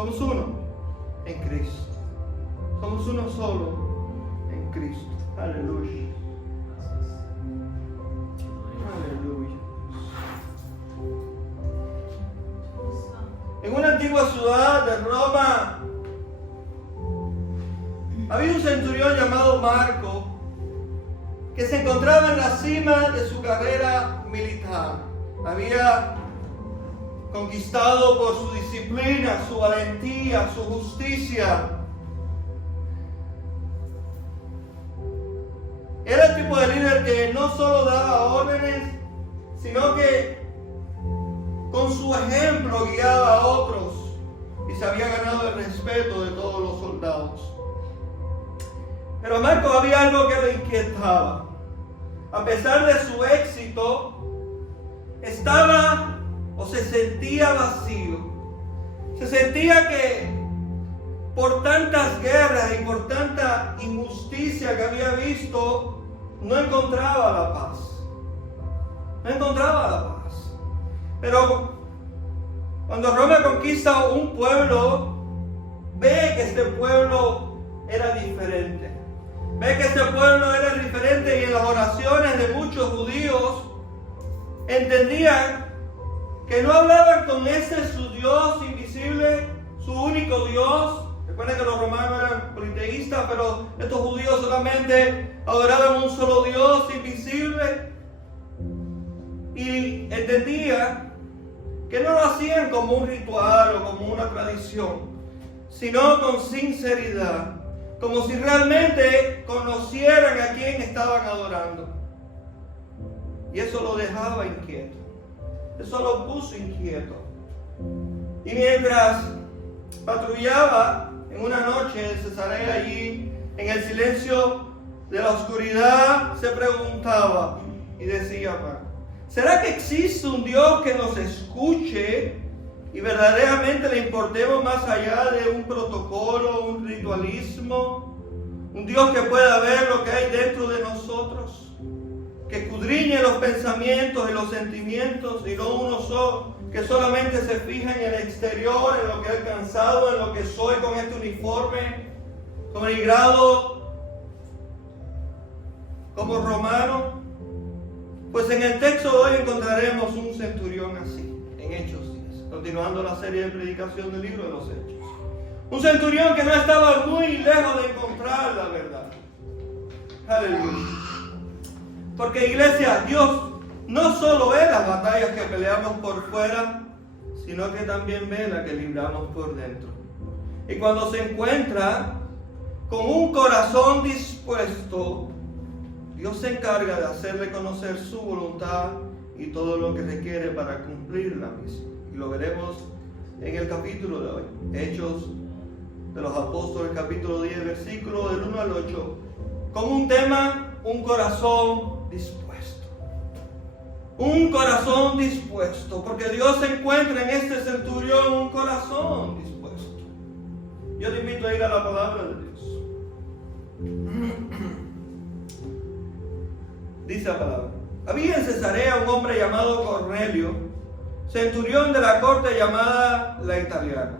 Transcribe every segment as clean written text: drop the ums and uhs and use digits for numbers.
Somos uno en Cristo. Somos uno solo en Cristo. Aleluya. Aleluya. En una antigua ciudad de Roma había un centurión llamado Marco que se encontraba en la cima de su carrera militar. Había conquistado por su disciplina, su valentía, su justicia. Era el tipo de líder que no solo daba órdenes, sino que con su ejemplo guiaba a otros y se había ganado el respeto de todos los soldados. Pero a Marco había algo que lo inquietaba. A pesar de su éxito, estaba o se sentía vacío. Se sentía que por tantas guerras y por tanta injusticia que había visto, no encontraba la paz. No encontraba la paz. Pero cuando Roma conquista un pueblo, ve que este pueblo era diferente. Ve que este pueblo era diferente y en las oraciones de muchos judíos entendían que no hablaban con ese su Dios invisible, su único Dios. Recuerden que los romanos eran politeístas, pero estos judíos solamente adoraban un solo Dios invisible. Y entendían que no lo hacían como un ritual o como una tradición, sino con sinceridad, como si realmente conocieran a quién estaban adorando. Y eso lo dejaba inquieto. Eso lo puso inquieto. Y mientras patrullaba en una noche en Cesarea, allí, en el silencio de la oscuridad, se preguntaba y decía: ¿será que existe un Dios que nos escuche y verdaderamente le importemos más allá de un protocolo, un ritualismo? Un Dios que pueda ver lo que hay dentro de nosotros, que escudriñe los pensamientos y los sentimientos, y no uno solo, que solamente se fija en el exterior, en lo que he alcanzado, en lo que soy con este uniforme, con el grado como romano. Pues en el texto de hoy encontraremos un centurión así, en Hechos 10, continuando la serie de predicación del libro de los Hechos. Un centurión que no estaba muy lejos de encontrar la verdad. Aleluya. Porque, iglesia, Dios no solo ve las batallas que peleamos por fuera, sino que también ve las que libramos por dentro. Y cuando se encuentra con un corazón dispuesto, Dios se encarga de hacerle conocer su voluntad y todo lo que requiere para cumplir la misma. Y lo veremos en el capítulo de hoy, Hechos de los Apóstoles, capítulo 10, versículo del 1 al 8, con un tema: un corazón dispuesto. Un corazón dispuesto, porque Dios encuentra en este centurión un corazón dispuesto. Yo te invito a ir a la palabra de Dios. Dice la palabra: había en Cesarea un hombre llamado Cornelio, centurión de la corte llamada la Italiana,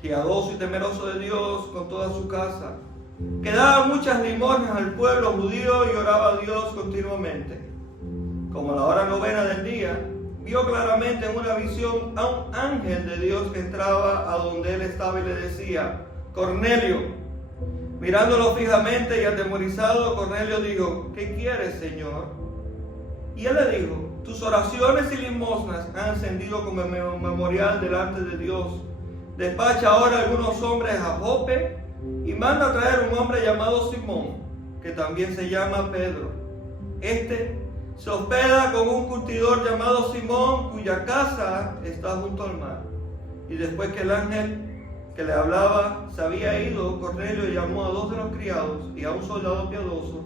piadoso y temeroso de Dios con toda su casa, que daba muchas limosnas al pueblo judío y oraba a Dios continuamente. Como a la hora novena del día, vio claramente en una visión a un ángel de Dios que entraba a donde él estaba y le decía: Cornelio. Mirándolo fijamente y atemorizado, Cornelio dijo: ¿qué quieres, Señor? Y él le dijo: tus oraciones y limosnas han ascendido como memorial delante de Dios. Despacha ahora algunos hombres a Jope y manda a traer un hombre llamado Simón, que también se llama Pedro. Este se hospeda con un curtidor llamado Simón, cuya casa está junto al mar. Y después que el ángel que le hablaba se había ido, Cornelio llamó a 2 de los criados y a un soldado piadoso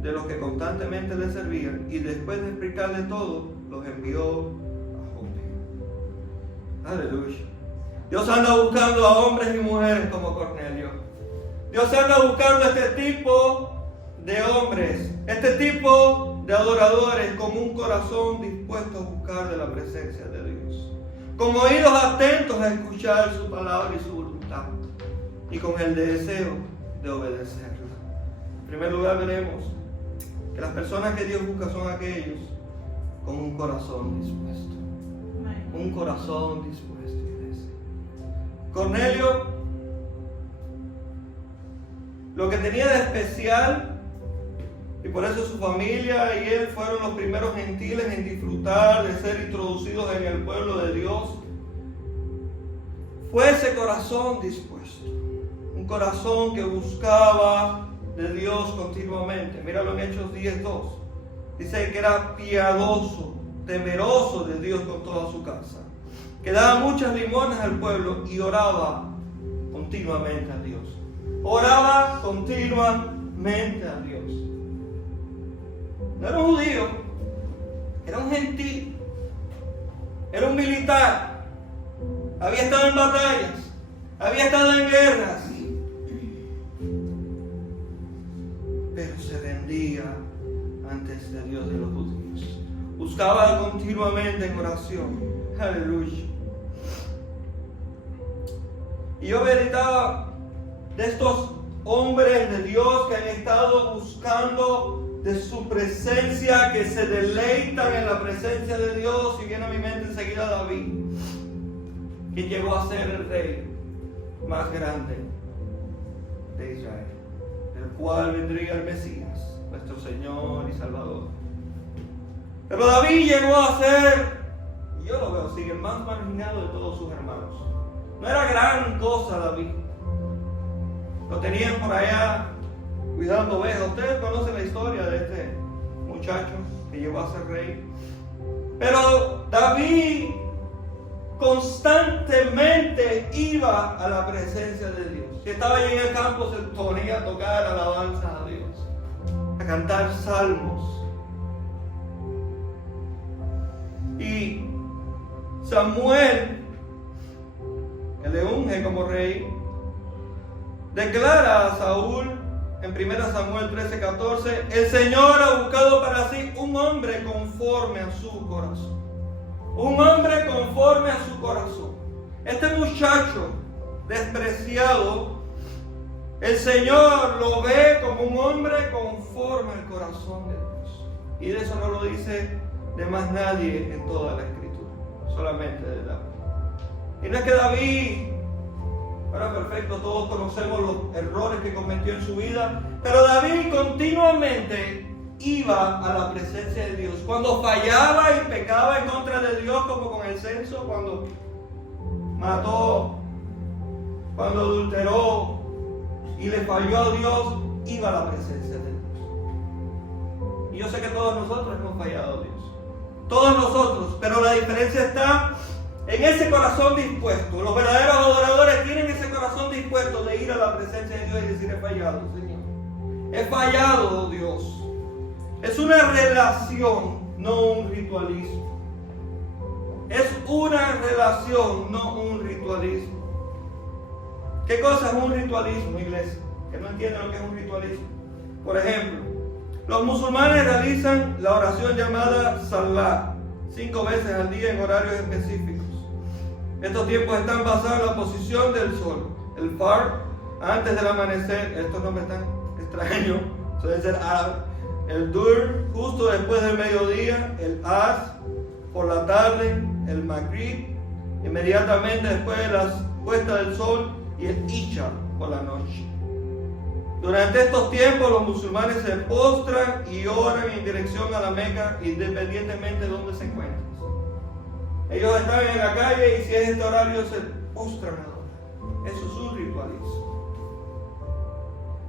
de los que constantemente le servían, y después de explicarle todo, los envió a Jope. Aleluya. Dios anda buscando a hombres y mujeres como Cornelio. Dios anda buscando a este tipo de hombres, este tipo de adoradores con un corazón dispuesto a buscar de la presencia de Dios, con oídos atentos a escuchar su palabra y su voluntad, y con el deseo de obedecerla. En primer lugar, veremos que las personas que Dios busca son aquellos con un corazón dispuesto. Un corazón dispuesto, iglesia. Cornelio, lo que tenía de especial, y por eso su familia y él fueron los primeros gentiles en disfrutar de ser introducidos en el pueblo de Dios, fue ese corazón dispuesto. Un corazón que buscaba de Dios continuamente. Míralo en Hechos 10:2. Dice que era piadoso, temeroso de Dios con toda su casa, que daba muchas limonas al pueblo y oraba continuamente a Dios. Oraba continuamente a Dios. No era un judío, era un gentil, era un militar, había estado en batallas, había estado en guerras, pero se rendía antes de Dios de los judíos. Buscaba continuamente en oración. Aleluya. Y yo meditaba de estos hombres de Dios que han estado buscando de su presencia, que se deleitan en la presencia de Dios. Y viene a mi mente enseguida David, que llegó a ser el rey más grande de Israel, del cual vendría el Mesías, nuestro Señor y Salvador. Pero David llegó a ser, y yo lo veo así, el más marginado de todos sus hermanos. No era gran cosa David. Lo tenían por allá cuidando ovejas. Ustedes conocen la historia de este muchacho que llegó a ser rey. Pero David constantemente iba a la presencia de Dios. Si estaba allí en el campo, se ponía a tocar alabanzas a Dios, a cantar salmos. Y Samuel, que le unge como rey, declara a Saúl en 1 Samuel 13:14: el Señor ha buscado para sí un hombre conforme a su corazón. Un hombre conforme a su corazón. Este muchacho despreciado, el Señor lo ve como un hombre conforme al corazón de Dios. Y de eso no lo dice de más nadie en toda la Escritura, solamente de David. Y no es que David era perfecto, todos conocemos los errores que cometió en su vida, pero David continuamente iba a la presencia de Dios. Cuando fallaba y pecaba en contra de Dios, como con el censo, cuando mató, cuando adulteró y le falló a Dios, iba a la presencia de Dios. Y yo sé que todos nosotros hemos fallado a Dios, todos nosotros, pero la diferencia está en ese corazón dispuesto. Los verdaderos adoradores tienen ese corazón dispuesto de ir a la presencia de Dios y decir: he fallado, Señor, he fallado, oh Dios. Es una relación, no un ritualismo. Es una relación, no un ritualismo. ¿Qué cosa es un ritualismo, iglesia? Que no entienden lo que es un ritualismo. Por ejemplo, los musulmanes realizan la oración llamada Salah 5 veces al día en horarios específicos. Estos tiempos están basados en la posición del sol. El Fajr, antes del amanecer. Estos nombres tan extraños, suelen ser árabes. El Dur, justo después del mediodía. El Asr, por la tarde. El Maghrib, inmediatamente después de la puesta del sol. Y el Isha, por la noche. Durante estos tiempos los musulmanes se postran y oran en dirección a la Meca, independientemente de donde se encuentren. Ellos están en la calle y si es este horario se postran a orar. Eso es un ritualismo.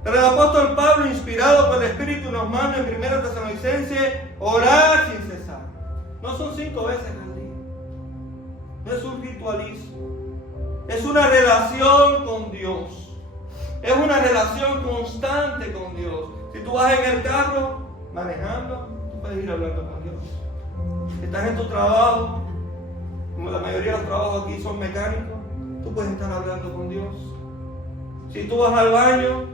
Pero el apóstol Pablo, inspirado por el Espíritu, nos manda en 1 Tesalonicenses: orar sin cesar. No son 5 veces al día. No es un ritualismo. Es una relación con Dios. Es una relación constante con Dios. Si tú vas en el carro manejando, tú puedes ir hablando con Dios. Si estás en tu trabajo, como la mayoría de los trabajos aquí son mecánicos, tú puedes estar hablando con Dios. Si tú vas al baño,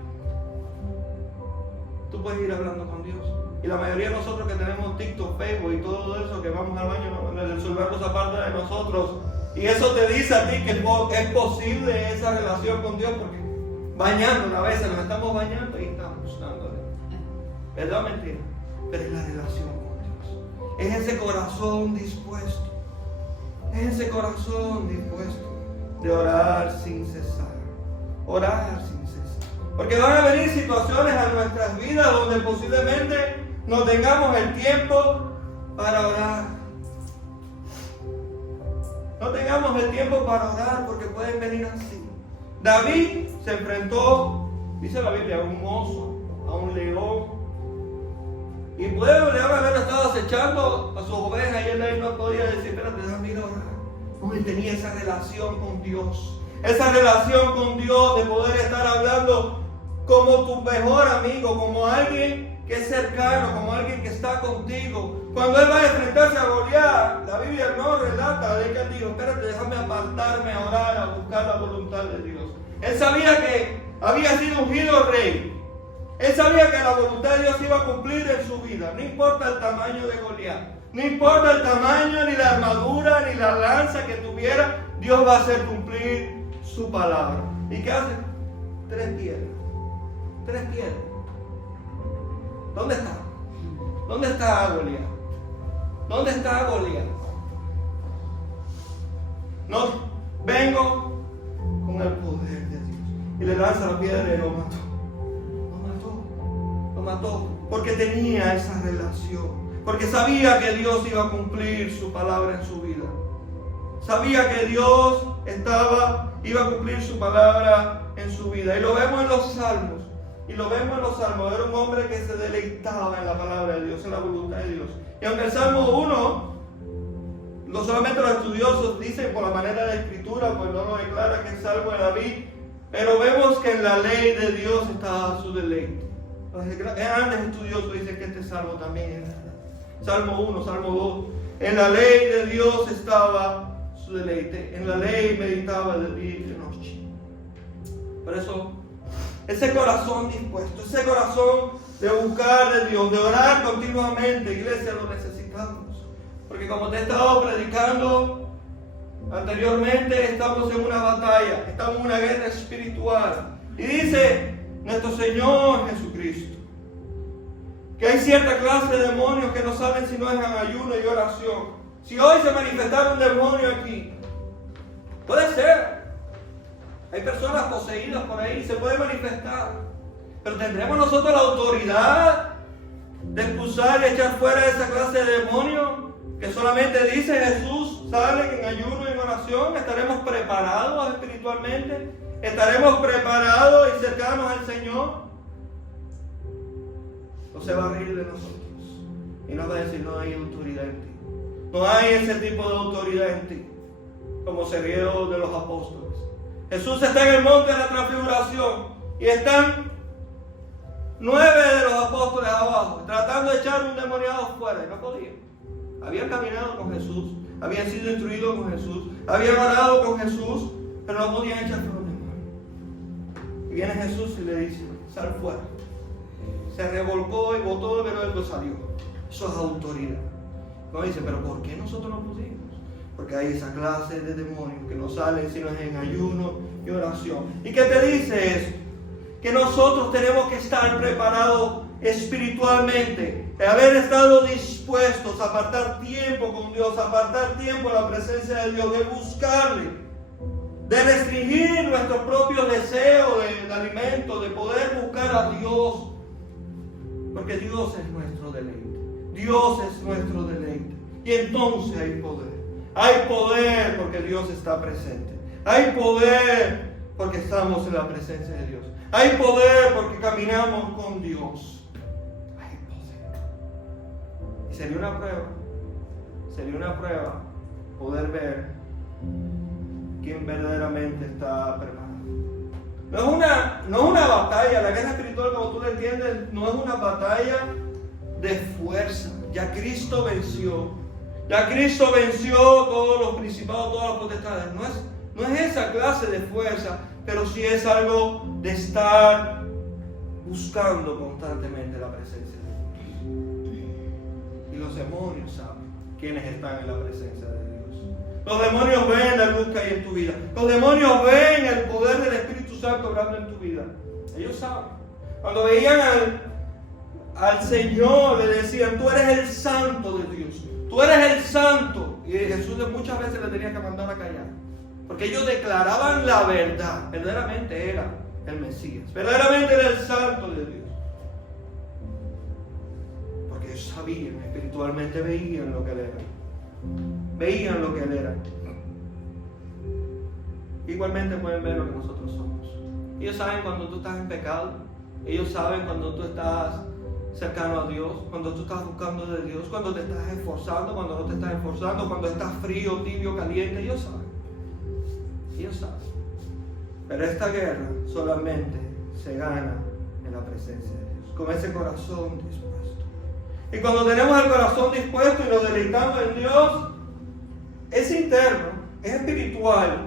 tú puedes ir hablando con Dios. Y la mayoría de nosotros que tenemos TikTok, Facebook y todo eso, que vamos al baño, el celular nos aparta de nosotros, Y eso te dice a ti que es posible esa relación con Dios, porque bañando, a veces nos estamos bañando y estamos dándole. ¿Verdad o mentira? Pero es la relación con Dios. Es ese corazón dispuesto. Es ese corazón dispuesto de orar sin cesar. Orar sin cesar. Porque van a venir situaciones a nuestras vidas donde posiblemente no tengamos el tiempo para orar. No tengamos el tiempo para orar porque pueden venir así. David se enfrentó, dice la Biblia, a un oso, a un león. Y puede el león haber estado acechando a sus ovejas y él no podía decir, espérate, déjame ir a orar. No, él tenía esa relación con Dios. Esa relación con Dios de poder estar hablando como tu mejor amigo, como alguien que es cercano, como alguien que está contigo. Cuando él va a enfrentarse a Goliat, la Biblia no relata de que él dijo, espérate, déjame apartarme a orar, a buscar la voluntad de Dios. Él sabía que había sido ungido rey. Él sabía que la voluntad de Dios iba a cumplir en su vida. No importa el tamaño de Goliat, no importa el tamaño, ni la armadura, ni la lanza que tuviera, Dios va a hacer cumplir su palabra. ¿Y qué hace? 3 piedras. 3 piedras. ¿Dónde está? ¿Dónde está Goliat? ¿Dónde está Goliat? No, vengo con el poder de Dios. Y le lanza la piedra y lo mató. Lo mató. Porque tenía esa relación. Porque sabía que Dios iba a cumplir su palabra en su vida. Sabía que Dios iba a cumplir su palabra en su vida. Y lo vemos en los salmos. Era un hombre que se deleitaba en la palabra de Dios, en la voluntad de Dios. Y aunque el Salmo 1, no solamente los estudiosos dicen por la manera de escritura, pues no lo declara que es Salmo de David, pero vemos que en la ley de Dios estaba su deleite. Los grandes estudiosos dicen que este Salmo también es Salmo 1, Salmo 2. En la ley de Dios estaba su deleite. En la ley meditaba de día y de noche. Por eso, ese corazón dispuesto, ese corazón de buscar de Dios, de orar continuamente, iglesia, lo necesitamos. Porque como te he estado predicando anteriormente, estamos en una batalla, estamos en una guerra espiritual. Y dice nuestro Señor Jesucristo que hay cierta clase de demonios que no salen si no es en ayuno y oración. Si hoy se manifestara un demonio aquí, puede ser. Hay personas poseídas por ahí, se puede manifestar. Pero ¿tendremos nosotros la autoridad de expulsar y echar fuera esa clase de demonios que solamente dice Jesús salen en ayuno y en oración? ¿Estaremos preparados espiritualmente? ¿Estaremos preparados y cercanos al Señor? ¿O se va a reír de nosotros? Y nos va a decir, no hay autoridad en ti. No hay ese tipo de autoridad en ti, como se rió de los apóstoles. Jesús está en el monte de la transfiguración y están 9 de los apóstoles abajo, tratando de echar un demoniado fuera, y no podían. Habían caminado con Jesús, habían sido instruidos con Jesús, habían orado con Jesús, pero no podían echar fuera un demonio. Y viene Jesús y le dice, sal fuera. Se revolcó y botó, pero él no salió. Eso es autoridad. No dice, pero ¿por qué nosotros no pudimos? Porque hay esa clase de demonios que no salen sino en ayuno y oración. ¿Y qué te dice eso? Que nosotros tenemos que estar preparados espiritualmente, de haber estado dispuestos a apartar tiempo con Dios, a apartar tiempo en la presencia de Dios, de buscarle, de restringir nuestros propios deseos de alimento, de poder buscar a Dios, porque Dios es nuestro deleite. Dios es nuestro deleite. Y entonces hay poder. Hay poder porque Dios está presente. Hay poder porque estamos en la presencia de Dios. Hay poder porque caminamos con Dios. Hay poder. Y sería una prueba poder ver quién verdaderamente está preparado. No es una batalla, la guerra espiritual como tú la entiendes, no es una batalla de fuerza. Ya Cristo venció. Ya Cristo venció todos los principados, todas las potestades. No es esa clase de fuerza, pero sí es algo de estar buscando constantemente la presencia de Dios. Y los demonios saben quiénes están en la presencia de Dios. Los demonios ven la luz que hay en tu vida. Los demonios ven el poder del Espíritu Santo obrando en tu vida. Ellos saben. Cuando veían al Señor, le decían, tú eres el santo de Dios. Tú eres el santo. Y Jesús muchas veces le tenía que mandar a callar. Porque ellos declaraban la verdad. Verdaderamente era el Mesías. Verdaderamente era el santo de Dios. Porque ellos sabían, espiritualmente veían lo que Él era. Veían lo que Él era. Igualmente pueden ver lo que nosotros somos. Ellos saben cuando tú estás en pecado. Ellos saben cuando tú estás cercano a Dios, cuando tú estás buscando de Dios, cuando te estás esforzando, cuando no te estás esforzando, cuando estás frío, tibio, caliente. Ellos saben. Ellos saben. Pero esta guerra solamente se gana en la presencia de Dios, con ese corazón dispuesto. Y cuando tenemos el corazón dispuesto y nos deleitamos en Dios, es interno, es espiritual,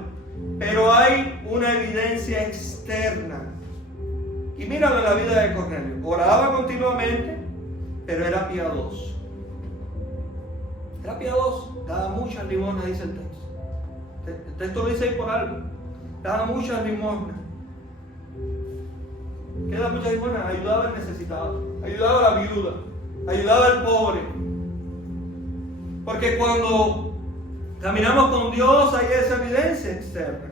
pero hay una evidencia externa. Y míralo en la vida de Cornelio. Oraba continuamente, pero era piadoso. Era piadoso, daba muchas limosnas, dice el texto. El texto lo dice ahí por algo. Daba muchas limosnas. ¿Qué da muchas limosnas? Ayudaba al necesitado, ayudaba a la viuda, ayudaba al pobre. Porque cuando caminamos con Dios hay esa evidencia externa.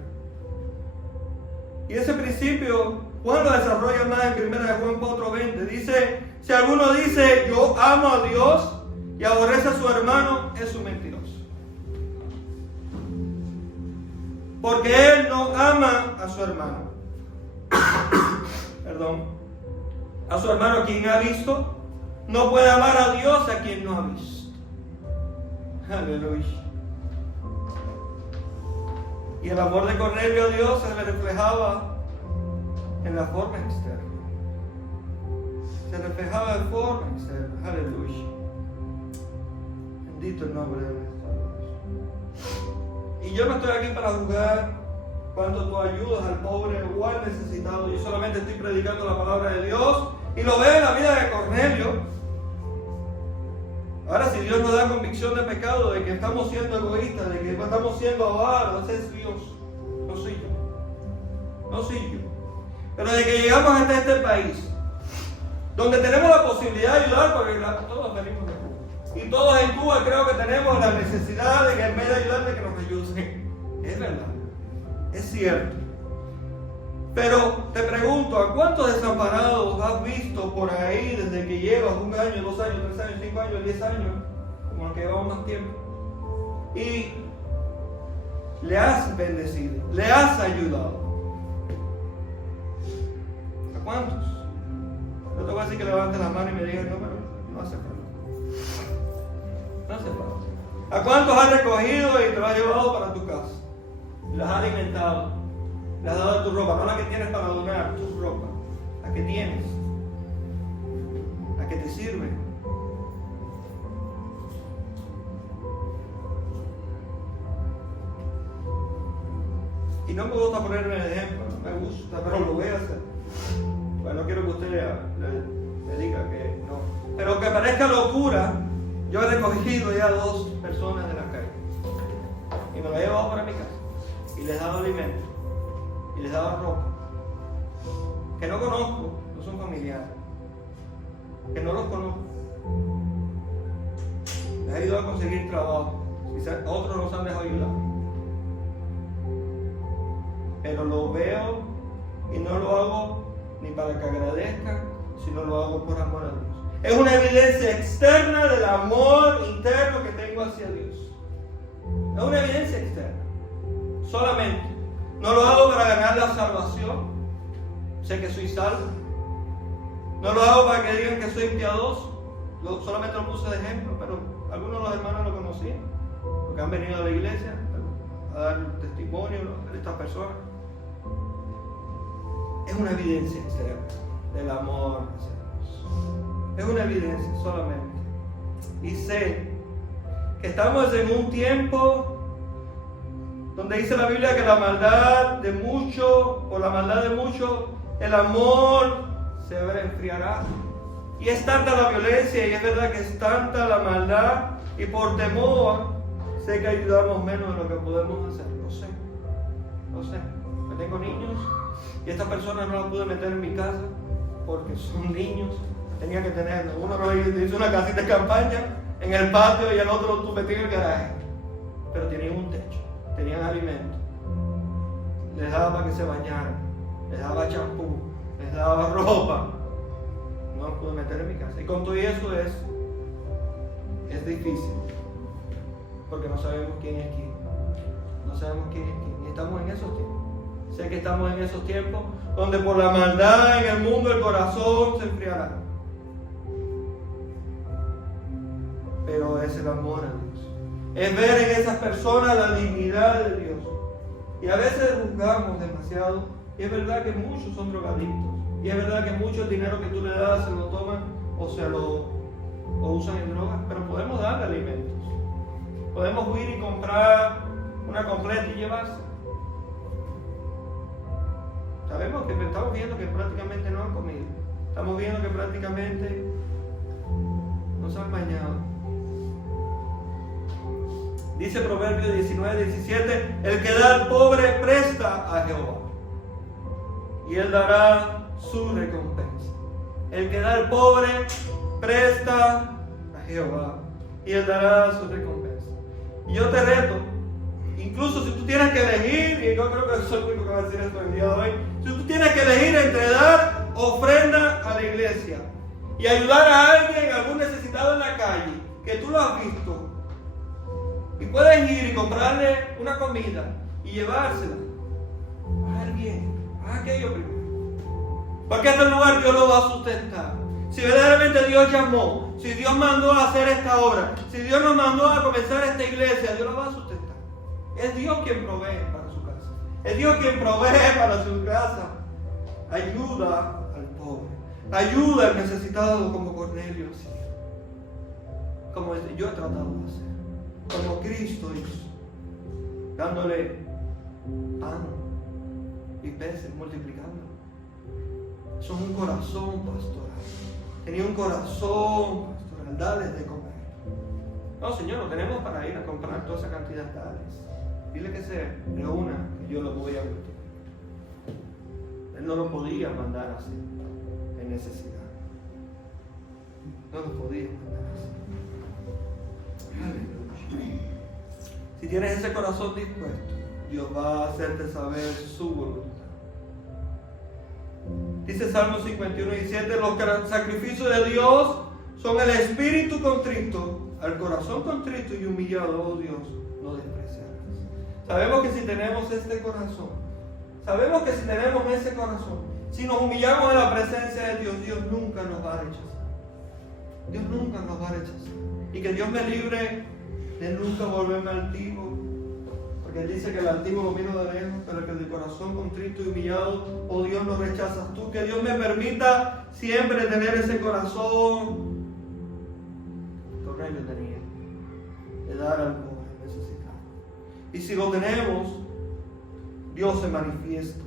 Y ese principio Juan lo desarrolla más en 1 Juan 4:20. Dice, si alguno dice yo amo a Dios y aborrece a su hermano, es un mentiroso. Porque él no ama a su hermano. Perdón. A su hermano a quien ha visto, no puede amar a Dios a quien no ha visto. Aleluya. Y el amor de Cornelio a Dios se le reflejaba en la forma externa. Se reflejaba en forma externa. Aleluya. Bendito el nombre de nuestro Dios. Y yo no estoy aquí para juzgar cuando tú ayudas al pobre o al necesitado. Yo solamente estoy predicando la palabra de Dios y lo veo en la vida de Cornelio. Ahora, si Dios nos da convicción de pecado, de que estamos siendo egoístas, de que estamos siendo avaros, es Dios. No soy yo. No soy yo. Pero de que llegamos hasta este país, donde tenemos la posibilidad de ayudar, porque todos venimos de Cuba. Y todos en Cuba creo que tenemos la necesidad de que en vez de ayudar, de que nos ayuden. Es verdad. Es cierto. Pero te pregunto, ¿a cuántos desamparados has visto por ahí desde que llevas 1 año, 2 años, 3 años, 5 años, 10 años, como los que llevamos más tiempo? Y le has bendecido, le has ayudado. ¿A cuántos? No te voy a decir que levantes la mano y me digas, no, pero no hace falta. No hace falta. ¿A cuántos has recogido y te lo has llevado para tu casa? Las has alimentado. Le has dado tu ropa, no la que tienes para donar, tu ropa, la que tienes, la que te sirve. Y no me gusta ponerme el ejemplo, no me gusta, pero lo voy a hacer. Bueno, no quiero que usted le diga que no. Pero aunque parezca locura, yo he recogido ya 2 personas de la calle. Y me lo he llevado para mi casa. Y les he dado alimento. Y les daba ropa, que no conozco, no son familiares, que no los conozco. Les he ayudado a conseguir trabajo, quizás otros nos han dejado ayudar. Pero lo veo y no lo hago ni para que agradezcan, sino lo hago por amor a Dios. Es una evidencia externa del amor interno que tengo hacia Dios. Es una evidencia externa, solamente. No lo hago para ganar la salvación. Sé que soy salvo. No lo hago para que digan que soy piadoso. Solamente lo puse de ejemplo, pero algunos de los hermanos lo conocían, porque han venido a la iglesia a dar testimonio de estas personas. Es una evidencia externa del amor hacia Dios. Es una evidencia solamente. Y sé que estamos en un tiempo donde dice la Biblia que la maldad de muchos, el amor se enfriará. Y es tanta la violencia, y es verdad que es tanta la maldad, y por temor Sé que ayudamos menos de lo que podemos hacer, lo sé. Yo tengo niños y esta persona no la pude meter en mi casa porque son niños. Tenía que tener, uno hizo una casita de campaña en el patio y el otro lo metí en el garaje. Pero tenían un techo, tenían alimento. Les daba para que se bañaran, les daba champú, les daba ropa. No lo pude meter en mi casa. Y con todo eso es difícil. Porque no sabemos quién es quién. No sabemos quién es quién. Y estamos en esos tiempos. Sé que estamos en esos tiempos donde por la maldad en el mundo el corazón se enfriará. Pero es el amor a Dios. Es ver en esas personas la dignidad de Dios. Y a veces juzgamos demasiado. Y es verdad que muchos son drogadictos. Y es verdad que mucho el dinero que tú le das se lo toman o usan en drogas. Pero podemos darle alimentos. Podemos ir y comprar una completa y llevarse. Sabemos que estamos viendo que prácticamente no han comido. Estamos viendo que prácticamente no se han bañado. Dice Proverbios 19:17, el que da al pobre presta a Jehová, y él dará su recompensa. El que da al pobre presta a Jehová, y él dará su recompensa. Y yo te reto, incluso si tú tienes que elegir, y yo creo que soy el único que va a decir esto el día de hoy, si tú tienes que elegir entre dar ofrenda a la iglesia y ayudar a alguien, algún necesitado en la calle, que tú lo has visto, y puedes ir y comprarle una comida y llevársela, haz el bien, haz aquello primero. Porque este lugar Dios lo va a sustentar. Si verdaderamente Dios llamó, si Dios mandó a hacer esta obra, si Dios nos mandó a comenzar esta iglesia, Dios lo va a sustentar. Es Dios quien provee para su casa. Es Dios quien provee para su casa. Ayuda al pobre. Ayuda al necesitado como Cornelio hacía. Como yo he tratado de hacer. Como Cristo hizo. Dándole pan y peces, multiplicando. Son un corazón pastoral. Tenía un corazón pastoral. Dale de comer. No, Señor, no tenemos para ir a comprar toda esa cantidad de tales. Dile que se reúna, que yo lo voy a multiplicar. Él no lo podía mandar así, en necesidad. No lo podía mandar así. Aleluya. Si tienes ese corazón dispuesto, Dios va a hacerte saber su voluntad. Dice Salmo 51:17, los sacrificios de Dios son el espíritu contrito, al corazón contrito y humillado, oh Dios, no despreciarás. Sabemos que si tenemos este corazón, sabemos que si tenemos ese corazón, si nos humillamos en la presencia de Dios, Dios nunca nos va a rechazar. Dios nunca nos va a rechazar. Y que Dios me libre de nunca volverme altivo. Porque Él dice que el altivo lo miro de lejos, pero que el de corazón contrito y humillado, oh Dios, no rechazas tú. Que Dios me permita siempre tener ese corazón. Cornelio tenía, de dar al pobre necesitado. Y si lo tenemos, Dios se manifiesta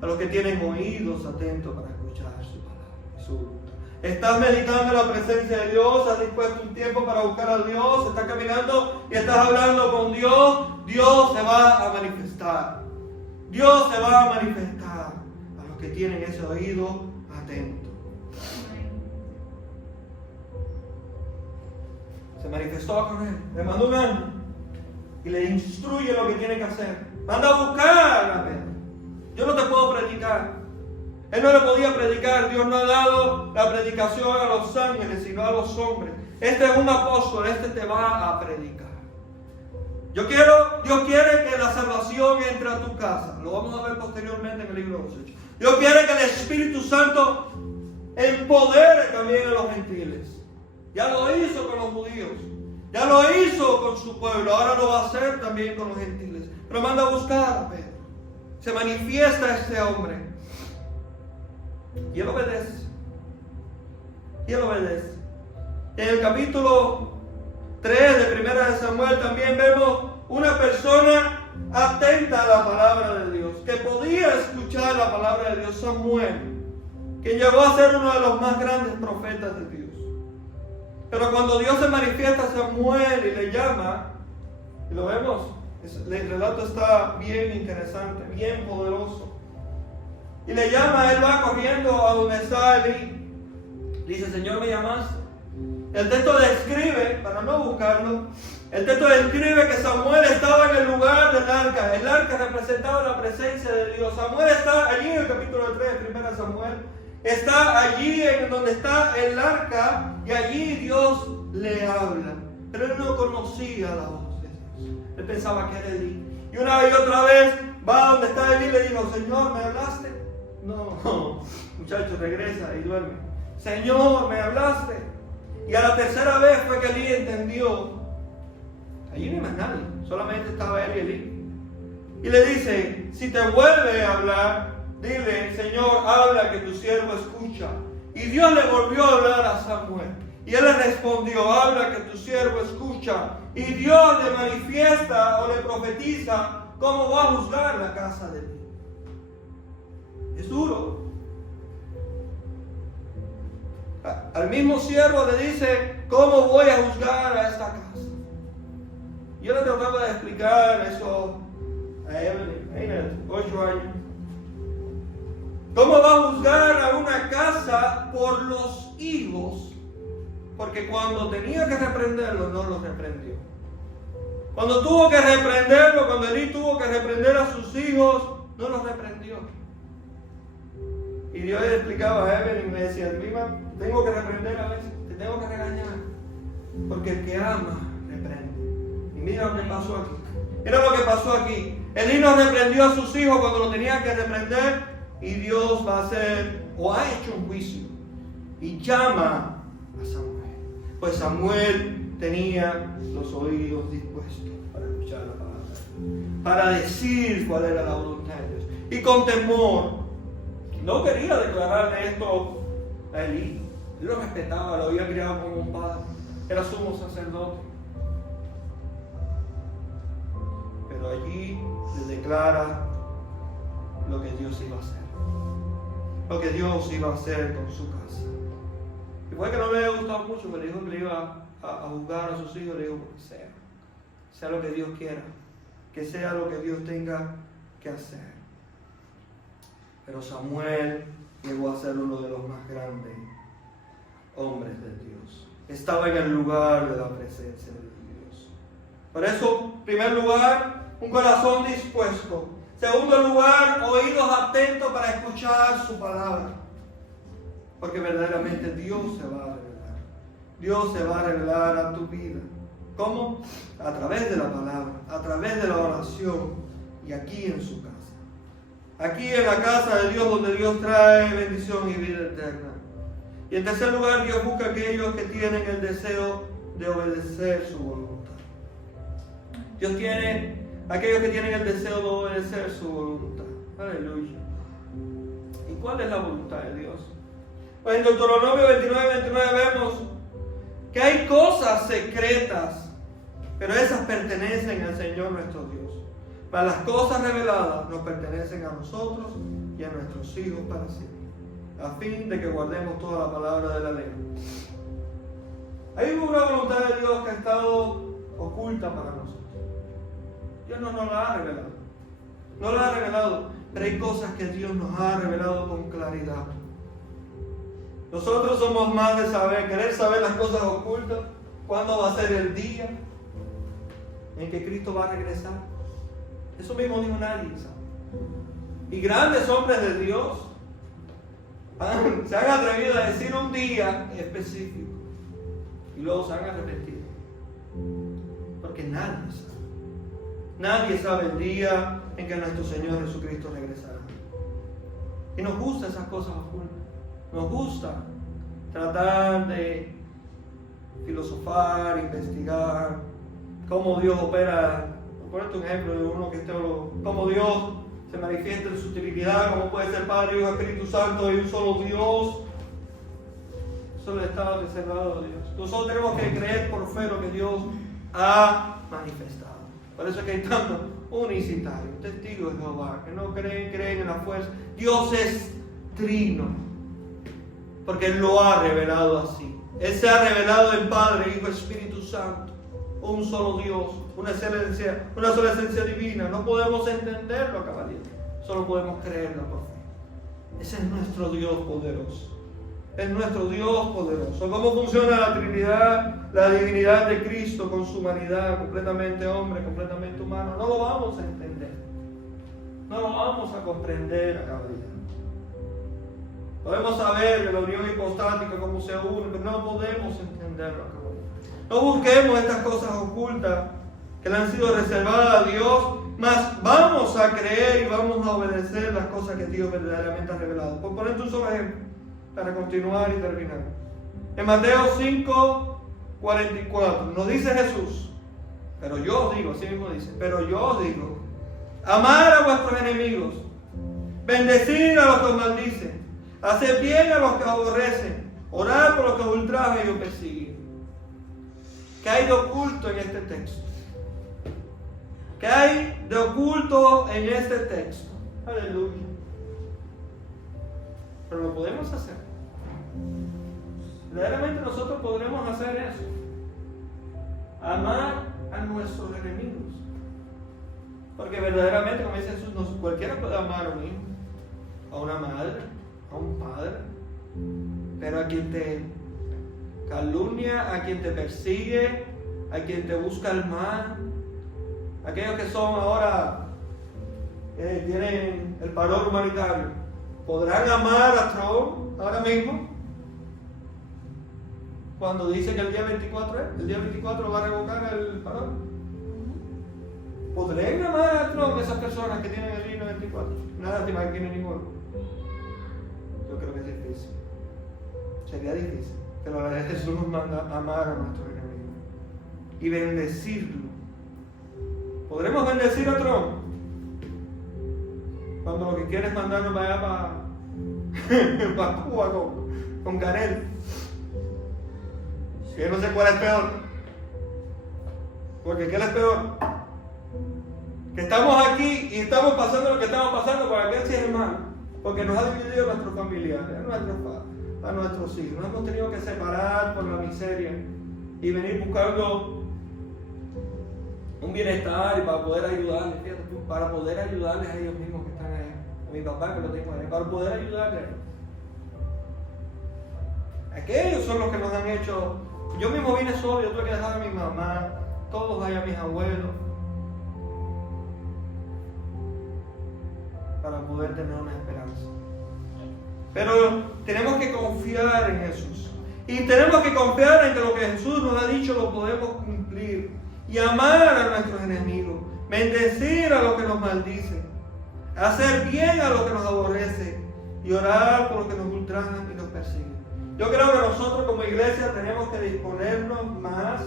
a los que tienen oídos atentos para escuchar su palabra y su voluntad. Estás meditando en la presencia de Dios, has dispuesto un tiempo para buscar a Dios, estás caminando y estás hablando con Dios, Dios se va a manifestar. Dios se va a manifestar a los que tienen ese oído atento. Se manifestó con él, le mandó un ángel y le instruye lo que tiene que hacer. Manda a buscar a Pedro. Yo no te puedo predicar. Él no le podía predicar. Dios no ha dado la predicación a los ángeles, sino a los hombres. Este es un apóstol, este te va a predicar. Dios quiere que la salvación entre a tu casa. Lo vamos a ver posteriormente en el libro de los Hechos. Dios quiere que el Espíritu Santo empodere también a los gentiles. Ya lo hizo con los judíos. Ya lo hizo con su pueblo. Ahora lo va a hacer también con los gentiles. Pero manda a buscar a Pedro. Se manifiesta este hombre. Y él obedece. Y él obedece. En el capítulo 3 de 1 de Samuel también vemos una persona atenta a la palabra de Dios, que podía escuchar la palabra de Dios, Samuel, que llegó a ser uno de los más grandes profetas de Dios. Pero cuando Dios se manifiesta a Samuel y le llama, Y lo vemos, el relato está bien interesante, bien poderoso. Y le llama, él va corriendo a donde está Elí. Dice, Señor, ¿me llamaste? El texto describe, para no buscarlo, el texto describe que Samuel estaba en el lugar del arca. El arca representaba la presencia de Dios. Samuel está allí en el capítulo 3 de 1 Samuel. Está allí en donde está el arca y allí Dios le habla. Pero él no conocía la voz de Dios. Él pensaba que era Elí. Y una y otra vez va donde está Elí y le dijo, Señor, ¿me hablaste? No, muchacho, regresa y duerme. Señor, ¿me hablaste? Y a la tercera vez fue que Elí entendió. Allí no hay más nadie, solamente estaba él y Elí. Y le dice, si te vuelve a hablar, dile, Señor, habla que tu siervo escucha. Y Dios le volvió a hablar a Samuel. Y él le respondió, habla que tu siervo escucha. Y Dios le manifiesta o le profetiza cómo va a juzgar la casa de Elí. Es duro. Al mismo siervo le dice, ¿cómo voy a juzgar a esta casa? Yo le trataba de explicar eso a Evelyn, 8 años. ¿Cómo va a juzgar a una casa por los hijos? Porque cuando tenía que reprenderlo, no lo reprendió. Cuando tuvo que reprenderlo, cuando Elí tuvo que reprender a sus hijos, no los reprendió. Y Dios le explicaba a Evelyn, le decía, Mima, tengo que reprender a veces, te tengo que regañar. Porque el que ama, reprende. Y mira lo que pasó aquí. Mira lo que pasó aquí. Elí no reprendió a sus hijos cuando lo tenía que reprender. Y Dios va a hacer, o ha hecho un juicio. Y llama a Samuel. Pues Samuel tenía los oídos dispuestos para escuchar la palabra. Para decir cuál era la voluntad de Dios. Y con temor. No quería declararle esto a Elí. Él lo respetaba, lo había criado como un padre. Era sumo sacerdote. Pero allí le declara lo que Dios iba a hacer. Lo que Dios iba a hacer con su casa. Y fue que no le había gustado mucho, pero dijo que le iba a juzgar a sus hijos. Le dijo que sea lo que Dios quiera. Que sea lo que Dios tenga que hacer. Pero Samuel llegó a ser uno de los más grandes hombres de Dios. Estaba en el lugar de la presencia de Dios. Por eso, en primer lugar, un corazón dispuesto. Segundo lugar, oídos atentos para escuchar su palabra. Porque verdaderamente Dios se va a revelar. Dios se va a revelar a tu vida. ¿Cómo? A través de la palabra, a través de la oración y aquí en su casa. Aquí en la casa de Dios, donde Dios trae bendición y vida eterna. Y en tercer lugar, Dios busca a aquellos que tienen el deseo de obedecer su voluntad. Dios tiene aquellos que tienen el deseo de obedecer su voluntad. Aleluya. ¿Y cuál es la voluntad de Dios? Pues en Deuteronomio 29 vemos que hay cosas secretas, pero esas pertenecen al Señor nuestro Dios. Para las cosas reveladas nos pertenecen a nosotros y a nuestros hijos para siempre, a fin de que guardemos toda la palabra de la ley. Hay una voluntad de Dios que ha estado oculta para nosotros. Dios no nos la ha revelado. No la ha revelado, pero hay cosas que Dios nos ha revelado con claridad. Nosotros somos más de querer saber las cosas ocultas. ¿Cuándo va a ser el día en que Cristo va a regresar? Eso mismo dijo nadie, ¿sabe? Y grandes hombres de Dios se han atrevido a decir un día específico y luego se han arrepentido. Porque nadie sabe. Nadie sabe el día en que nuestro Señor Jesucristo regresará. Y nos gustan esas cosas ocultas. Nos gusta tratar de filosofar, investigar cómo Dios opera. Ponete un ejemplo de uno que es teólogo. Cómo Dios se manifiesta en su Trinidad, cómo puede ser Padre, Hijo, Espíritu Santo y un solo Dios. Eso es el estado reservado de Dios. Nosotros tenemos que creer por fe lo que Dios ha manifestado. Por eso es que hay tantos unicitarios, testigos de Jehová, que no creen en la fuerza. Dios es trino, porque Él lo ha revelado así. Él se ha revelado en Padre, Hijo, Espíritu Santo. un solo Dios, una sola esencia divina. No podemos entenderlo a cabalidad, solo podemos creerlo por fe. Ese es nuestro Dios poderoso. Es nuestro Dios poderoso. ¿Cómo funciona la Trinidad, la divinidad de Cristo con su humanidad, completamente hombre, completamente humano? No lo vamos a entender. No lo vamos a comprender a cabalidad. Podemos saber de la unión hipostática, cómo se une, pero no podemos entenderlo a cabalidad. No busquemos estas cosas ocultas que le han sido reservadas a Dios, mas vamos a creer y vamos a obedecer las cosas que Dios verdaderamente ha revelado. Por ponerte un solo ejemplo, para continuar y terminar. En Mateo 5:44 nos dice Jesús, pero yo os digo, así mismo dice, pero yo os digo, amar a vuestros enemigos, bendecid a los que os maldicen, hacer bien a los que os aborrecen, orar por los que os ultrajan y os persiguen. ¿Qué hay de oculto en este texto? ¿Qué hay de oculto en este texto? Aleluya. Pero lo podemos hacer. Verdaderamente nosotros podremos hacer eso. Amar a nuestros enemigos. Porque verdaderamente, como dice Jesús, cualquiera puede amar a un hijo, a una madre, a un padre. Pero a quien te calumnia, a quien te persigue, a quien te busca el mal, aquellos que son ahora, tienen el parón humanitario, ¿podrán amar a Trump ahora mismo? Cuando dice que el día 24 el día 24 va a revocar el parón. ¿Podrán amar a Trump esas personas que tienen el himno 24? Nada te imagino ninguno. Yo creo que es difícil. Sería difícil. Pero la verdad es que Jesús nos manda a amar a nuestros enemigos y bendecirlo. ¿Podremos bendecir a Trump? Cuando lo que quiere es mandarnos para allá para Cuba con Canel. Yo no sé cuál es peor. Porque ¿qué es peor? Que estamos aquí y estamos pasando lo que estamos pasando para aquel sí es hermano. Porque nos ha dividido a nuestros familiares, a nuestros hijos. Nos hemos tenido que separar por la miseria y venir buscando un bienestar y para poder ayudarles, fíjate, para poder ayudarles a ellos mismos que están ahí. A mi papá que lo tengo ahí, para poder ayudarles. Aquellos son los que nos han hecho. Yo mismo vine solo, yo tuve que dejar a mi mamá, todos allá a mis abuelos, para poder tener una esperanza. Pero tenemos que confiar en Jesús. Y tenemos que confiar en que lo que Jesús nos ha dicho lo podemos cumplir. Y amar a nuestros enemigos, bendecir a los que nos maldicen, hacer bien a los que nos aborrecen y orar por los que nos ultrajan y nos persiguen. Yo creo que nosotros como iglesia tenemos que disponernos más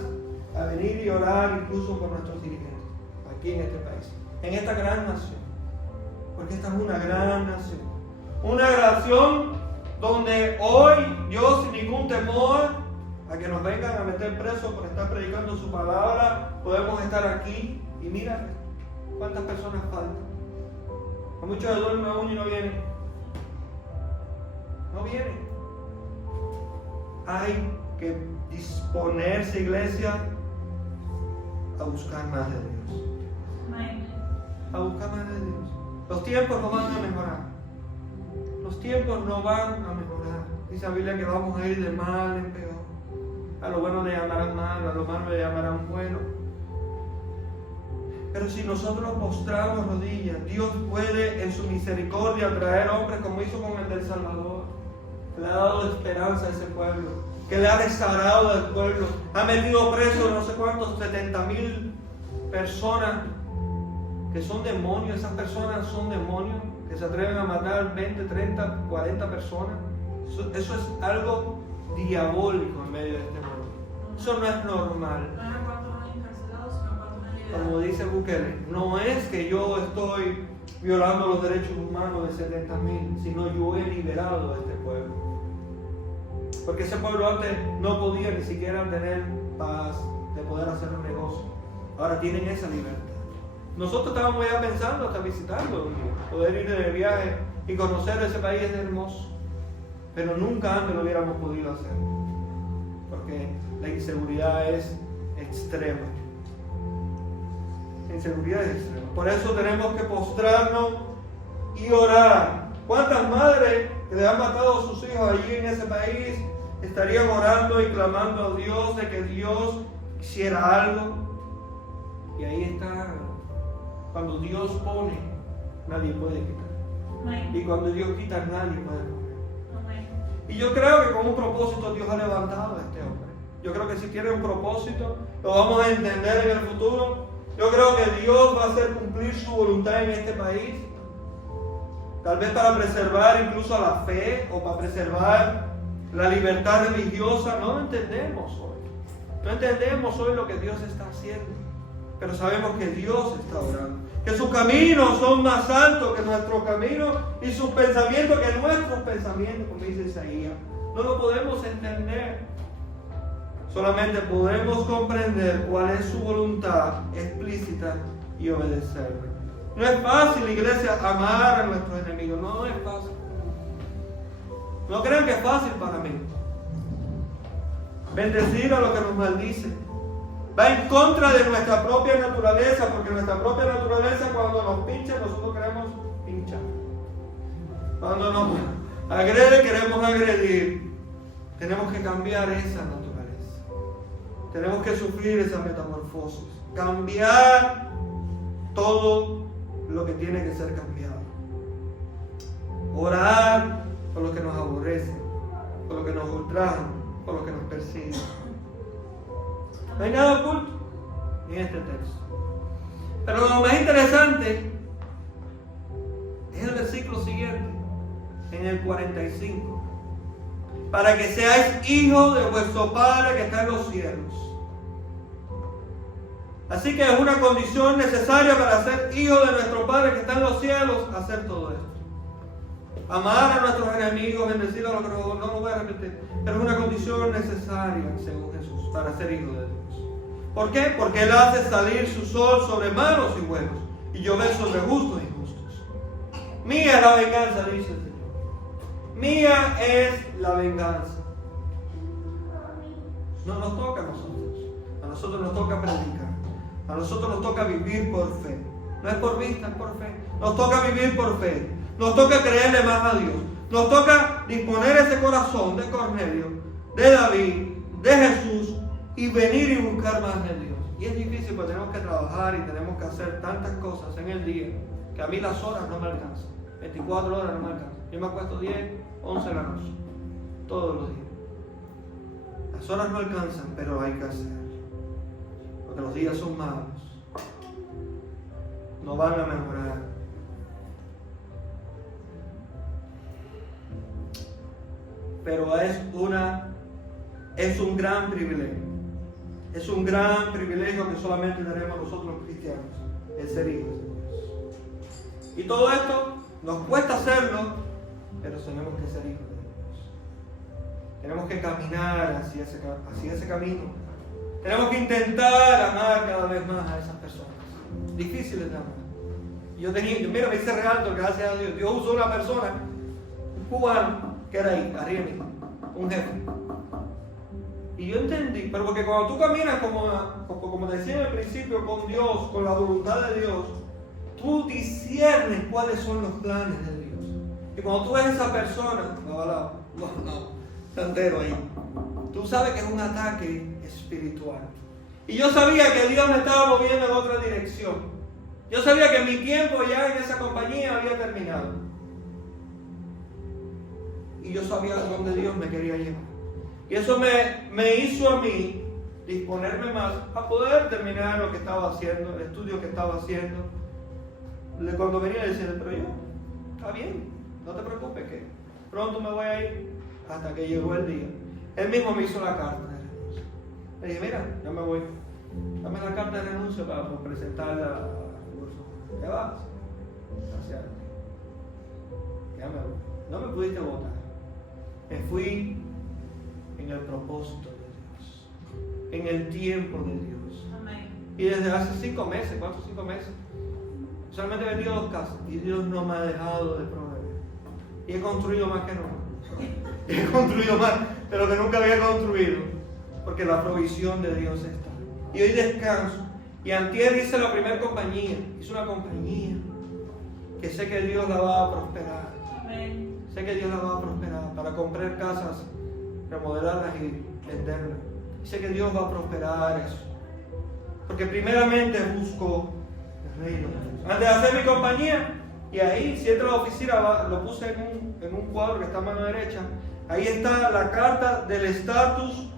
a venir y orar incluso por nuestros dirigentes aquí en este país, en esta gran nación, porque esta es una gran nación, una nación donde hoy yo sin ningún temor a que nos vengan a meter presos por estar predicando su palabra, podemos estar aquí y mira cuántas personas faltan. A muchos de duermen aún y no vienen. No vienen. Hay que disponerse, iglesia, a buscar más de Dios. A buscar más de Dios. Los tiempos no van a mejorar. Los tiempos no van a mejorar. Dice la Biblia que vamos a ir de mal en peor. A lo bueno le llamarán malo, a lo malo le llamarán bueno. Pero si nosotros postramos rodillas, Dios puede en su misericordia traer hombres como hizo con el del Salvador. Le ha dado esperanza a ese pueblo, que le ha restaurado del pueblo, ha metido preso no sé cuántos, 70,000 personas que son demonios. Esas personas son demonios que se atreven a matar 20, 30, 40 personas. Eso es algo diabólico en medio de este mundo. Eso no es normal. Como dice Bukele, no es que yo estoy violando los derechos humanos de 70,000, sino yo he liberado a este pueblo. Porque ese pueblo antes no podía ni siquiera tener paz, de poder hacer un negocio. Ahora tienen esa libertad. Nosotros estábamos ya pensando hasta visitarlo un día, poder ir de viaje y conocer ese país hermoso. Pero nunca antes lo hubiéramos podido hacer. Porque la inseguridad es extrema. inseguridades extremas. Por eso tenemos que postrarnos y orar. ¿Cuántas madres que le han matado a sus hijos allí en ese país estarían orando y clamando a Dios de que Dios hiciera algo? Y ahí está. Cuando Dios pone, nadie puede quitar. Y cuando Dios quita, nadie puede poner. Y yo creo que con un propósito Dios ha levantado a este hombre. Yo creo que si tiene un propósito, lo vamos a entender en el futuro. Yo creo que Dios va a hacer cumplir su voluntad en este país. Tal vez para preservar incluso la fe o para preservar la libertad religiosa. No lo entendemos hoy. No entendemos hoy lo que Dios está haciendo. Pero sabemos que Dios está orando. Que sus caminos son más altos que nuestros caminos y sus pensamientos que nuestros pensamientos, como dice Isaías. No lo podemos entender. Solamente podemos comprender cuál es su voluntad explícita y obedecerle. No es fácil, iglesia, amar a nuestros enemigos. No es fácil. No crean que es fácil para mí. Bendecir a los que nos maldicen. Va en contra de nuestra propia naturaleza, porque nuestra propia naturaleza, cuando nos pincha, nosotros queremos pinchar. Cuando nos agrede, queremos agredir. Tenemos que cambiar esa naturaleza. Tenemos que sufrir esa metamorfosis. Cambiar todo lo que tiene que ser cambiado. Orar por los que nos aborrecen, por los que nos ultrajan, por los que nos persiguen. No hay nada oculto en este texto. Pero lo más interesante es el versículo siguiente, en el 45. Para que seáis hijos de vuestro Padre que está en los cielos. Así que es una condición necesaria para ser hijos de nuestro Padre que está en los cielos, hacer todo esto. Amar a nuestros enemigos, bendecir a los que no lo voy a repetir, pero es una condición necesaria, según Jesús, para ser hijo de Dios. ¿Por qué? Porque Él hace salir su sol sobre malos y buenos, y llover sobre justos e injustos. Mía es la venganza, dice el Señor. Mía es la venganza. No nos toca a nosotros. A nosotros nos toca predicar. A nosotros nos toca vivir por fe. No es por vista, es por fe. Nos toca vivir por fe. Nos toca creerle más a Dios. Nos toca disponer ese corazón de Cornelio, de David, de Jesús y venir y buscar más de Dios. Y es difícil porque tenemos que trabajar y tenemos que hacer tantas cosas en el día que a mí las horas no me alcanzan. 24 horas no me alcanzan. Yo me acuesto 10, 11 de la noche. Todos los días. Las horas no alcanzan, pero hay que hacer. Porque los días son malos. No van a mejorar. Pero es un gran privilegio. Es un gran privilegio que solamente tenemos nosotros los cristianos, el ser hijos de Dios. Y todo esto nos cuesta hacerlo, pero tenemos que ser hijos de Dios. Tenemos que caminar hacia ese camino. Tenemos que intentar amar cada vez más a esas personas difíciles de amar. Mira, me hice real, gracias a Dios. Dios usó una persona, un cubano, que era ahí, arriba de mí, un jefe. Y yo entendí, pero porque cuando tú caminas como te decía en el principio, con Dios, con la voluntad de Dios, tú disciernes cuáles son los planes de Dios. Y cuando tú ves a esa persona, santero ahí, tú sabes que es un ataque espiritual. Y yo sabía que Dios me estaba moviendo en otra dirección. Yo sabía que mi tiempo ya en esa compañía había terminado. Y yo sabía a dónde Dios me quería llevar. Y eso me hizo a mí disponerme más a poder terminar lo que estaba haciendo, el estudio que estaba haciendo. Cuando venía a decirle, pero yo, está bien, no te preocupes que pronto me voy a ir, hasta que llegó el día. Él mismo me hizo la carta de renuncia. Le dije, mira, ya me voy. Dame la carta de renuncia para presentarla al curso. ¿Qué vas? Gracias a ti. Ya me voy. No me pudiste votar. Me fui en el propósito de Dios, en el tiempo de Dios. Amén. Y desde hace 5 meses, 4 o 5 meses, solamente he vendido 2 casas y Dios no me ha dejado de proveer. Y he construido más que nunca. He construido más de lo que nunca había construido, porque la provisión de Dios está. Y hoy descanso Y antier hice la primera compañía. Hice una compañía que sé que Dios la va a prosperar. Amén. Sé que Dios la va a prosperar para comprar casas, remodelarlas y venderlas. Y sé que Dios va a prosperar eso. Porque primeramente busco el reino. Antes de hacer mi compañía, y ahí, si entra a la oficina, lo puse en un cuadro que está a mano derecha. Ahí está la carta del estatus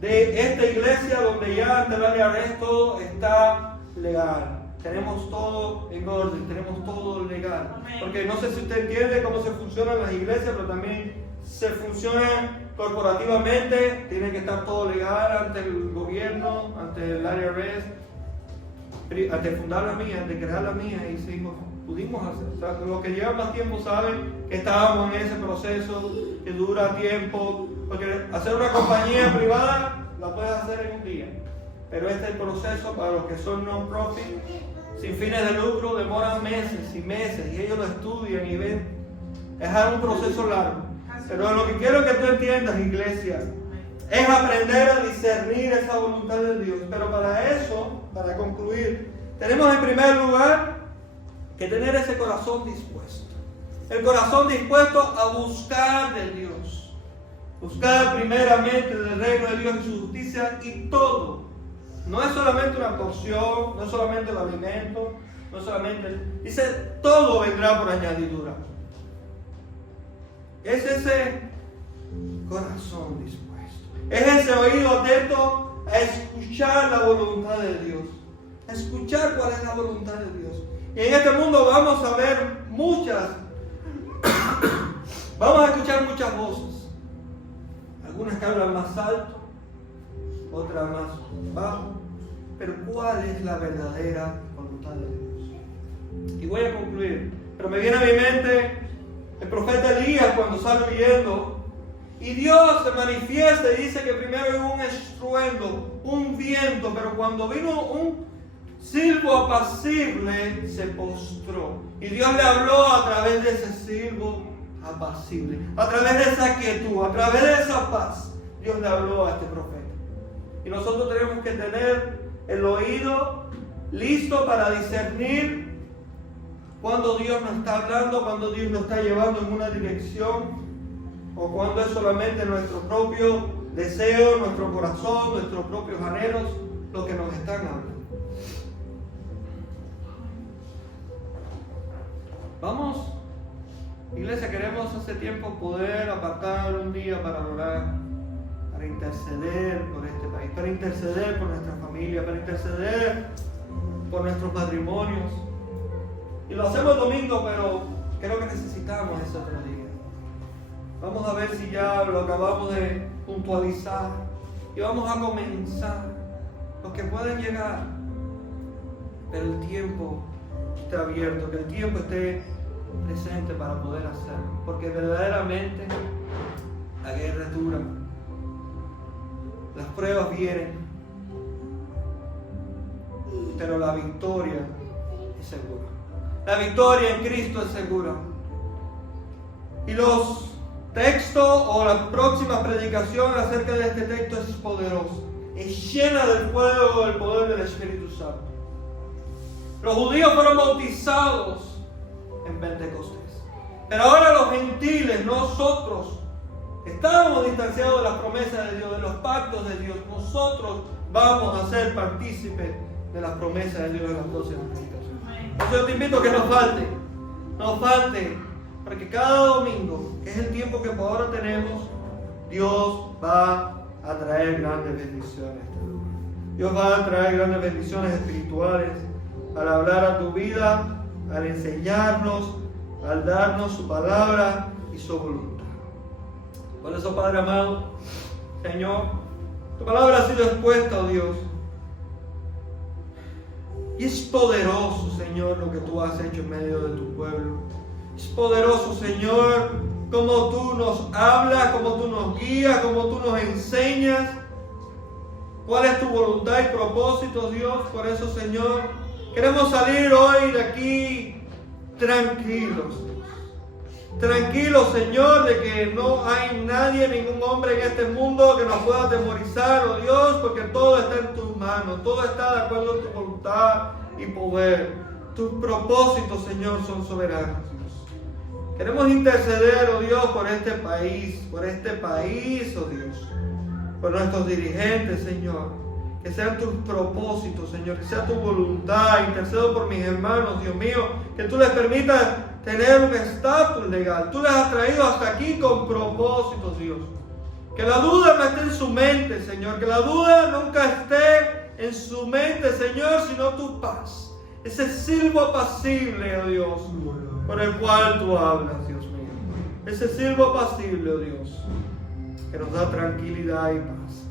de esta iglesia, donde ya ante la IRS todo está legal. Tenemos todo en orden, tenemos todo legal. Amén. Porque no sé si usted entiende cómo se funcionan las iglesias, pero también se funcionan corporativamente. Tiene que estar todo legal ante el gobierno, ante el IRS. Antes de fundar la mía, antes de crear la mía, pudimos hacer. O sea, los que llevan más tiempo saben que estábamos en ese proceso, que dura tiempo. Porque hacer una compañía privada la puedes hacer en un día. Pero este es el proceso para los que son non-profit, sin fines de lucro, demoran meses y meses. Y ellos lo estudian y ven. Es un proceso largo. Pero lo que quiero que tú entiendas, iglesia, es aprender a discernir esa voluntad de Dios. Pero para eso, para concluir, tenemos en primer lugar que tener ese corazón dispuesto. El corazón dispuesto a buscar de Dios. Buscar primeramente el reino de Dios y su justicia, y todo. No es solamente una porción, no es solamente el alimento, no es solamente... Dice, todo vendrá por añadidura. Es ese corazón dispuesto. Es ese oído atento a escuchar la voluntad de Dios. A escuchar cuál es la voluntad de Dios. Y en este mundo vamos a ver vamos a escuchar muchas voces. Algunas que hablan más alto, otras más bajo. Pero ¿cuál es la verdadera voluntad de Dios? Y voy a concluir. Pero me viene a mi mente el profeta Elías cuando sale huyendo. Y Dios se manifiesta y dice que primero hubo un estruendo, un viento. Pero cuando vino un silbo apacible, se postró. Y Dios le habló a través de ese silbo apacible, a través de esa quietud, a través de esa paz. Dios le habló a este profeta. Y nosotros tenemos que tener el oído listo para discernir cuando Dios nos está hablando, cuando Dios nos está llevando en una dirección, o cuando es solamente nuestro propio deseo, nuestro corazón, nuestros propios anhelos lo que nos están hablando. Vamos, iglesia, queremos hace tiempo poder apartar un día para orar, para interceder por este país, para interceder por nuestra familia, para interceder por nuestros matrimonios. Y lo hacemos domingo, pero creo que necesitamos ese otro día. Vamos a ver si ya lo acabamos de puntualizar. Y vamos a comenzar. Los que pueden llegar. Pero el tiempo esté abierto, que el tiempo esté presente para poder hacerlo. Porque verdaderamente la guerra es dura. Las pruebas vienen. Pero la victoria es segura. La victoria en Cristo es segura. Y los textos o la próxima predicación acerca de este texto es poderosa. Es llena del fuego del poder del Espíritu Santo. Los judíos fueron bautizados en Pentecostés. Pero ahora los gentiles, nosotros, estábamos distanciados de las promesas de Dios, de los pactos de Dios. Nosotros vamos a ser partícipes de las promesas de Dios en la próxima predicación. Yo te invito a que nos falte, porque cada domingo, que es el tiempo que por ahora tenemos, Dios va a traer grandes bendiciones. Dios va a traer grandes bendiciones espirituales al hablar a tu vida, al enseñarnos, al darnos su palabra y su voluntad. Por eso, Padre amado, Señor, tu palabra ha sido expuesta, oh Dios. Y es poderoso, Señor, lo que tú has hecho en medio de tu pueblo. Es poderoso, Señor, como tú nos hablas, como tú nos guías, como tú nos enseñas. ¿Cuál es tu voluntad y propósito, Dios? Por eso, Señor, queremos salir hoy de aquí tranquilos. Tranquilo, Señor, de que no hay nadie, ningún hombre en este mundo que nos pueda atemorizar, oh Dios, porque todo está en tus manos, todo está de acuerdo a tu voluntad y poder. Tus propósitos, Señor, son soberanos, Dios. Queremos interceder, oh Dios, por este país, oh Dios, por nuestros dirigentes, Señor. Que sean tus propósitos, Señor, que sea tu voluntad. Intercedo por mis hermanos, Dios mío, que tú les permitas tener un estatus legal. Tú les has traído hasta aquí con propósitos, Dios. Que la duda no esté en su mente, Señor. Que la duda nunca esté en su mente, Señor, sino tu paz. Ese silbo apacible, oh Dios, por el cual tú hablas, Dios mío. Ese silbo apacible, oh Dios, que nos da tranquilidad y paz.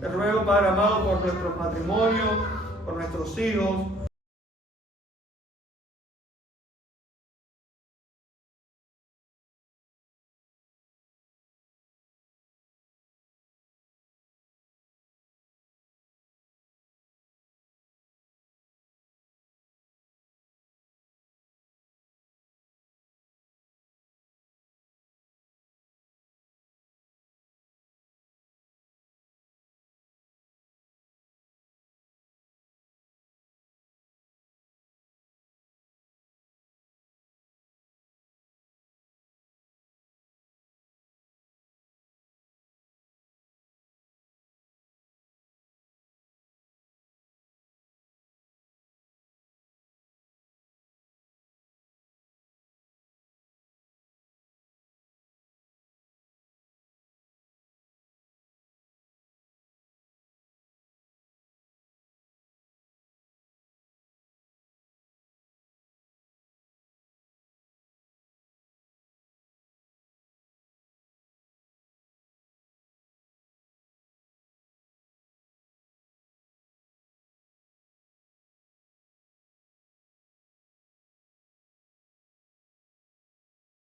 Te ruego, Padre amado, por nuestros matrimonios, por nuestros hijos,